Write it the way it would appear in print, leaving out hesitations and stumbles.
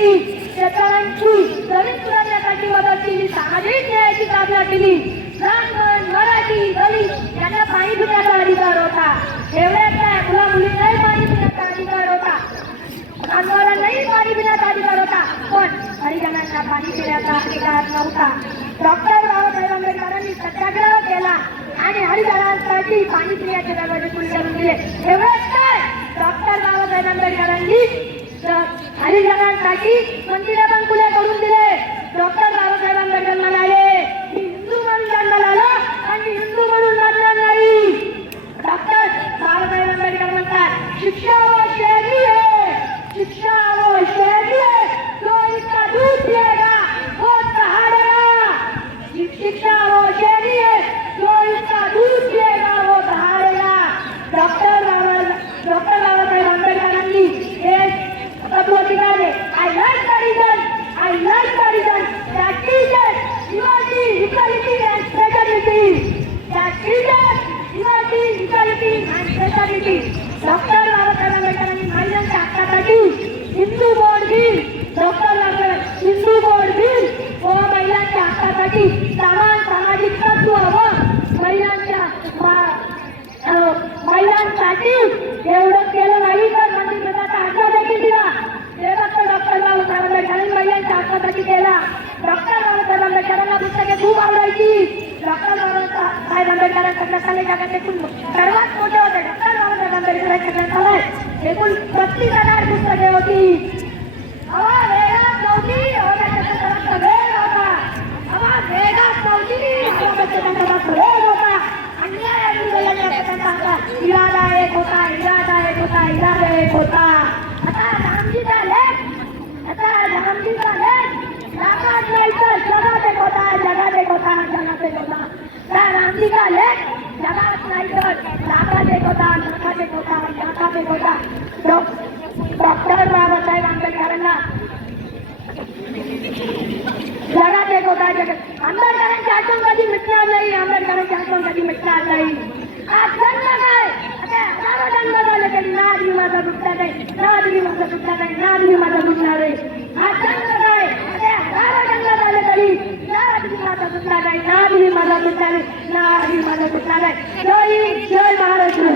करण्यासाठी, शेतकऱ्यांची जमीन सुधारण्यासाठी मदत केली, सामाजिक न्यायाची स्थापना केली. ब्राह्मण, मराठी, दलित यांना पाणी पिण्याचा अधिकार होता. एवढ्याच काय, मुला मुलींनाही पाणी पिण्याचा अधिकार होता, जनावरांनाही पाणी पिण्याचा अधिकार होता, पण हरिजनांना पाणी पिण्याचा अधिकार नव्हता. डॉक्टर बाबासाहेब आंबेडकरांनी सत्याग्रह केला आणि हरिजनांसाठी पाणी पिण्याचे दरवाजे खुले करून दिले. एवढंच काय, डॉक्टर बाबासाहेब आंबेडकरांनी हरिजनांसाठी मंदिरं पण खुले करून दिले. डॉक्टर बाबासाहेब आंबेडकर म्हणाले, मी हिंदू म्हणून जन्माला आलो आणि हिंदू म्हणून मरणार नाही. डॉक्टर बाबासाहेब आंबेडकर म्हणतात, शिक्षा वो शेरनी है, शिक्षा वो शेरनी है, जो इसका दूध पिएगा वो दहाड़ेगा. शिक्षा वो शेरनी है, जो इसका दूध पिएगा वो दहाड़ेगा. डॉक्टर बाबासाहेब आंबेडकरांनी हे तत्व दिले. I like the reason, I like the reason that teaches liberty, equality and fraternity. That teaches liberty, equality and fraternity. Doctor Babasaheb आंबेडकरांनी महिलांच्या हक्कासाठी Hindu code bill, Hindu code bill व महिलांच्या हक्कासाठी समान सामाजिक तत्व व महिलांसाठी एवढं केलं नाही तर मंत्रिपदाचा अर्ज देखील दिला. हे फक्त डॉक्टर बाबासाहेब आंबेडकरांनी महिलांच्या हक्कासाठी केला. डॉक्टर बाबासाहेब आंबेडकरांना पुस्तके खूप आवडायची. डॉक्टर बाबासाहेब आंबेडकरांच्या ग्रंथालय जगात एकूण सर्वात मोठे होते. डॉक्टर बाबासाहेब आंबेडकरांच्या ग्रंथालय एकूण 35,000 पुस्तके होती. हवा वेगात नव्हती, हवामानाचा वेग होता. हवा वेगात नव्हती, हवामानाचा वेग होता. अन्याय इरादा एक होता, इरादा एक होता, इरादा एक होता. आता रामजीचा लेख जगात नाही तर जगात एक होता, जगात एक होता, जगात एक होता. त्या रामजीचा लेख जगात नाही तर जगात एक होता, जगात एक होता, जगात एक होता. डॉक्टर बाबासाहेब आंबेडकरांना जगात एक होता, जगात. आंबेडकरांची आठवण कधी मिटणार नाही, आंबेडकरांची आठवण कधी मिटणार नाही. आज जन्म काय, आता जन्म झाले तरी नाद मी माझा दुखता नाही, नाद मी माझा दुखता नाही, नाद मी माझा दुखणार नाही. आज जन्म काय, आता जन्म झाले तरी नाद मी माझा दुखता नाही, नाद मी माझा दुखता नाही, नाद मी माझा दुखता नाही. जय हिंद, जय महाराष्ट्र.